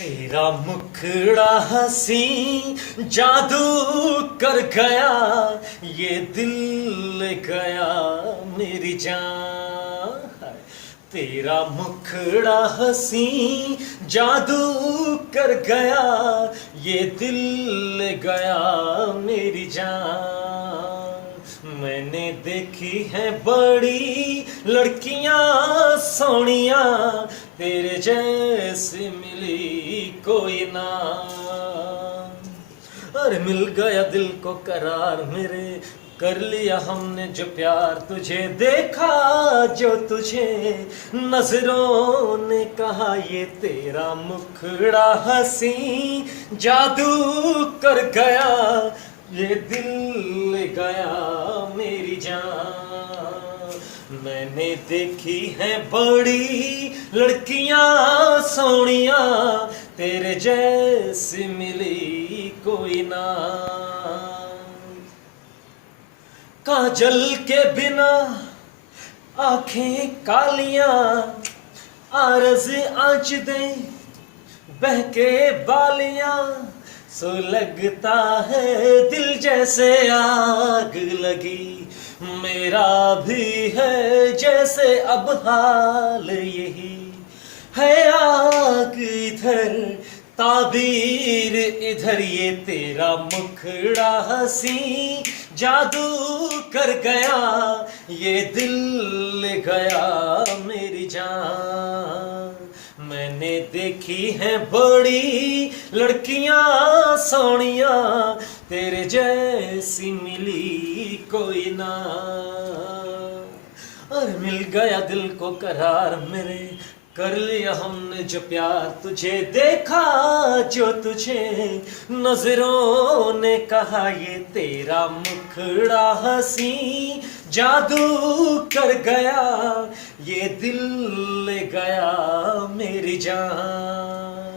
तेरा मुखड़ा हंसी जादू कर गया, ये दिल ले गया मेरी जान। तेरा मुखड़ा हंसी जादू कर गया, ये दिल ले गया मेरी जान। मैंने देखी है बड़ी लड़कियां सोनिया, तेरे जैसी मिली कोई ना। और मिल गया दिल को करार मेरे, कर लिया हमने जो प्यार, तुझे देखा जो तुझे नजरों ने कहा, ये तेरा मुखड़ा हंसी जादू कर गया, ये दिल ले गया मेरी जान। मैंने देखी है बड़ी लड़कियां सोनिया, तेरे जैसी मिली कोई ना। काजल के बिना आंखें कालियां, आरज़ आंच दे बहके बालियां, सो लगता है दिल जैसे आग लगी, मेरा भी है जैसे अब हाल यही है। आग इधर ताबीर इधर, ये तेरा मुखड़ा हंसी जादू कर गया, ये दिल ले गया मेरी जान। मैंने देखी है बड़ी लड़कियां सोनिया, तेरे जैसी मिली कोई ना। और मिल गया दिल को करार मेरे, कर लिया हमने जो प्यार, तुझे देखा जो तुझे नजरों ने कहा, ये तेरा मुखड़ा हंसी जादू कर गया, ये दिल ले गया मेरी जान।